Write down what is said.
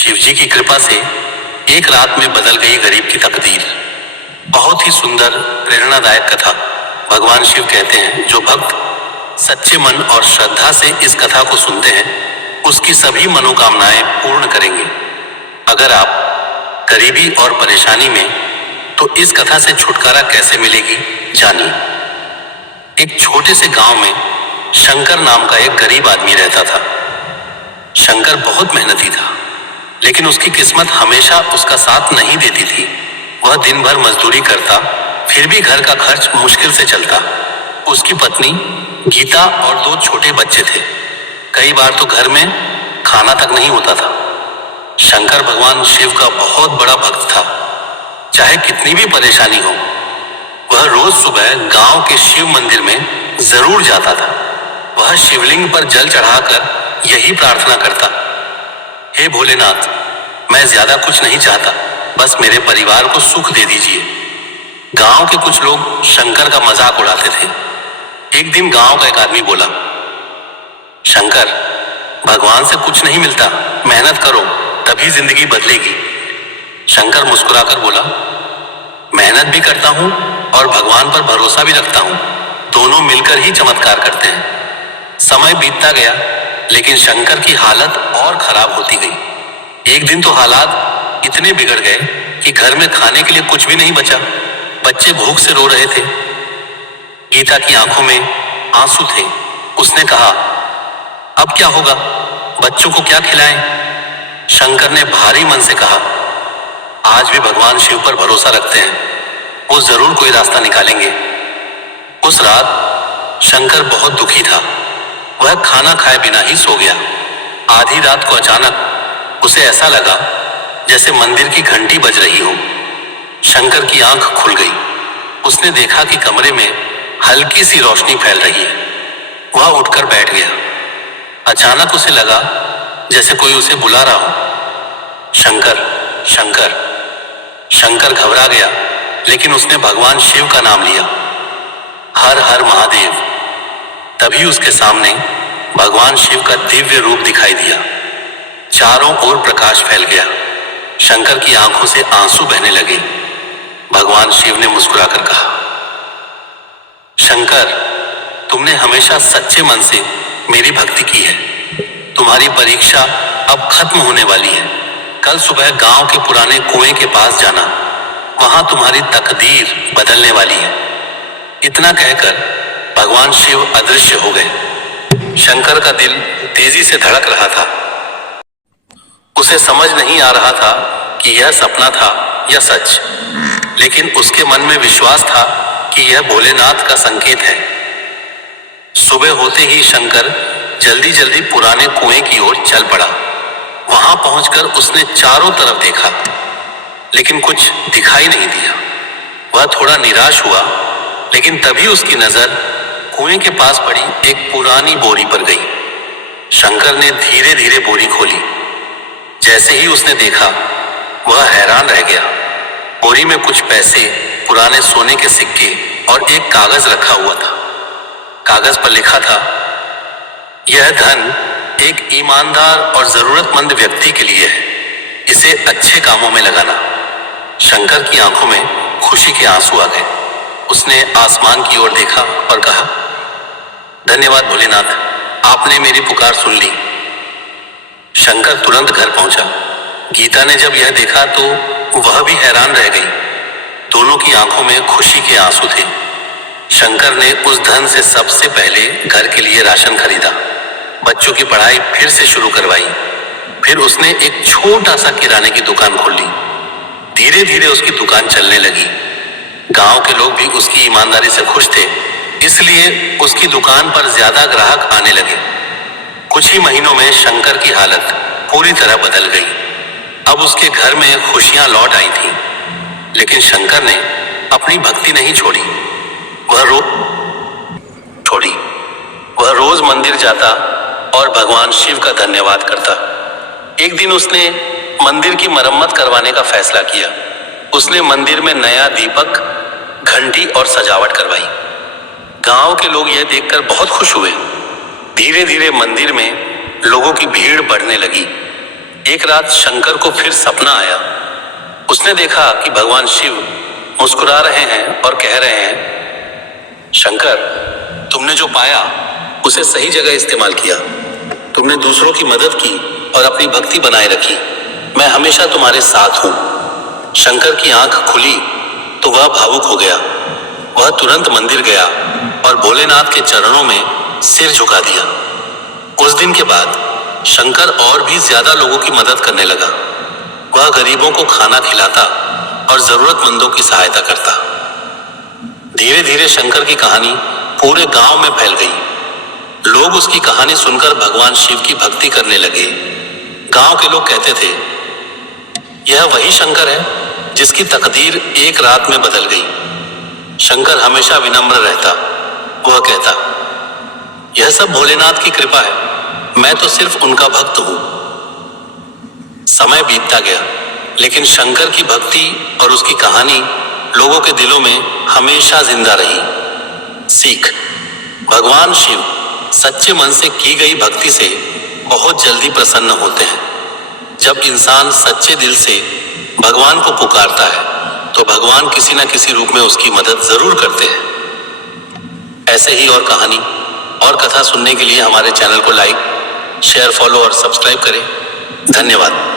शिवजी की कृपा से एक रात में बदल गई गरीब की तकदीर। बहुत ही सुंदर प्रेरणादायक कथा। भगवान शिव कहते हैं, जो भक्त सच्चे मन और श्रद्धा से इस कथा को सुनते हैं उसकी सभी मनोकामनाएं पूर्ण करेंगे। अगर आप गरीबी और परेशानी में, तो इस कथा से छुटकारा कैसे मिलेगी जानिए। एक छोटे से गांव में शंकर नाम का एक गरीब आदमी रहता था। शंकर बहुत मेहनती था, लेकिन उसकी किस्मत हमेशा उसका साथ नहीं देती थी। वह दिन भर मजदूरी करता, फिर भी घर का खर्च मुश्किल से चलता। उसकी पत्नी गीता और 2 छोटे बच्चे थे। कई बार तो घर में खाना तक नहीं होता था। शंकर भगवान शिव का बहुत बड़ा भक्त था। चाहे कितनी भी परेशानी हो, वह रोज सुबह गांव के शिव मंदिर में जरूर जाता था। वह शिवलिंग पर जल चढ़ाकर यही प्रार्थना करता, हे भोलेनाथ, मैं ज्यादा कुछ नहीं चाहता, बस मेरे परिवार को सुख दे दीजिए। गांव के कुछ लोग शंकर का मजाक उड़ाते थे। एक दिन गांव का एक आदमी बोला, शंकर, भगवान से कुछ नहीं मिलता, मेहनत करो तभी जिंदगी बदलेगी। शंकर मुस्कुराकर बोला, मेहनत भी करता हूं और भगवान पर भरोसा भी रखता हूं, दोनों मिलकर ही चमत्कार करते हैं। समय बीतता गया, लेकिन शंकर की हालत और खराब होती गई। एक दिन तो हालात इतने बिगड़ गए कि घर में खाने के लिए कुछ भी नहीं बचा। बच्चे भूख से रो रहे थे। गीता की आंखों में आंसू थे। उसने कहा, अब क्या होगा, बच्चों को क्या खिलाएं? शंकर ने भारी मन से कहा, आज भी भगवान शिव पर भरोसा रखते हैं, वो जरूर कोई रास्ता निकालेंगे। उस रात शंकर बहुत दुखी था। वह खाना खाए बिना ही सो गया। आधी रात को अचानक उसे ऐसा लगा जैसे मंदिर की घंटी बज रही हो। शंकर की आंख खुल गई। उसने देखा कि कमरे में हल्की सी रोशनी फैल रही है। वह उठकर बैठ गया। अचानक उसे लगा जैसे कोई उसे बुला रहा हो, शंकर, शंकर। शंकर घबरा गया, लेकिन उसने भगवान शिव का नाम लिया, हर हर महादेव। तभी उसके सामने भगवान शिव का दिव्य रूप दिखाई दिया। चारों ओर प्रकाश फैल गया। शंकर की आंखों से आंसू बहने लगे। भगवान शिव ने मुस्कुराकर कहा, शंकर, तुमने हमेशा सच्चे मन से मेरी भक्ति की है। तुम्हारी परीक्षा अब खत्म होने वाली है। कल सुबह गांव के पुराने कुएं के पास जाना, वहां तुम्हारी तकदीर बदलने वाली है। इतना कहकर भगवान शिव अदृश्य हो गए। शंकर का दिल तेजी से धड़क रहा था। उसे समझ नहीं आ रहा था कि यह सपना था या सच, लेकिन उसके मन में विश्वास था कि यह भोलेनाथ का संकेत है। सुबह होते ही शंकर जल्दी जल्दी पुराने कुएं की ओर चल पड़ा। वहां पहुंचकर उसने चारों तरफ देखा, लेकिन कुछ दिखाई नहीं दिया। वह थोड़ा निराश हुआ, लेकिन तभी उसकी नजर कुएं के पास पड़ी एक पुरानी बोरी पर गई। शंकर ने धीरे धीरे बोरी खोली। जैसे ही उसने देखा, वह हैरान रह गया। बोरी में कुछ पैसे, पुराने सोने के सिक्के और एक कागज रखा हुआ था। कागज पर लिखा था, यह धन एक ईमानदार और जरूरतमंद व्यक्ति के लिए है, इसे अच्छे कामों में लगाना। शंकर की आंखों में खुशी के आंसू आ गए। उसने आसमान की ओर देखा और कहा, धन्यवाद भोलेनाथ, आपने मेरी पुकार सुन ली। शंकर तुरंत घर पहुंचा। गीता ने जब यह देखा तो वह भी हैरान रह गई। दोनों की आंखों में खुशी के आंसू थे। शंकर ने उस धन से सबसे पहले घर के लिए राशन खरीदा, बच्चों की पढ़ाई फिर से शुरू करवाई। फिर उसने एक छोटा सा किराने की दुकान खोली। धीरे धीरे उसकी दुकान चलने लगी। गांव के लोग भी उसकी ईमानदारी से खुश थे, इसलिए उसकी दुकान पर ज्यादा ग्राहक आने लगे। कुछ ही महीनों में शंकर की हालत पूरी तरह बदल गई। अब उसके घर में खुशियां लौट आई थीं, लेकिन शंकर ने अपनी भक्ति नहीं छोड़ी। वह रोज मंदिर जाता और भगवान शिव का धन्यवाद करता। एक दिन उसने मंदिर की मरम्मत करवाने का फैसला किया। उसने मंदिर में नया दीपक, घंटी और सजावट करवाई। गांव के लोग यह देखकर बहुत खुश हुए। धीरे धीरे मंदिर में लोगों की भीड़ बढ़ने लगी। एक रात शंकर को फिर सपना आया। उसने देखा कि भगवान शिव मुस्कुरा रहे हैं और कह रहे हैं, शंकर, तुमने जो पाया उसे सही जगह इस्तेमाल किया। तुमने दूसरों की मदद की और अपनी भक्ति बनाए रखी। मैं हमेशा तुम्हारे साथ हूं। शंकर की आंख खुली तो वह भावुक हो गया। वह तुरंत मंदिर गया और भोलेनाथ के चरणों में सिर झुका दिया। उस दिन के बाद शंकर और भी ज्यादा लोगों की मदद करने लगा। वह गरीबों को खाना खिलाता और जरूरतमंदों की सहायता करता। धीरे धीरे शंकर की कहानी पूरे गांव में फैल गई। लोग उसकी कहानी सुनकर भगवान शिव की भक्ति करने लगे। गांव के लोग कहते थे, यह वही शंकर है जिसकी तकदीर एक रात में बदल गई। शंकर हमेशा विनम्र रहता। वह कहता, यह सब भोलेनाथ की कृपा है, मैं तो सिर्फ उनका भक्त हूं। समय बीतता गया, लेकिन शंकर की भक्ति और उसकी कहानी लोगों के दिलों में हमेशा जिंदा रही। सीख: भगवान शिव सच्चे मन से की गई भक्ति से बहुत जल्दी प्रसन्न होते हैं। जब इंसान सच्चे दिल से भगवान को पुकारता है तो भगवान किसी न किसी रूप में उसकी मदद जरूर करते हैं। ऐसे ही और कहानी और कथा सुनने के लिए हमारे चैनल को लाइक, शेयर, फॉलो और सब्सक्राइब करें। धन्यवाद।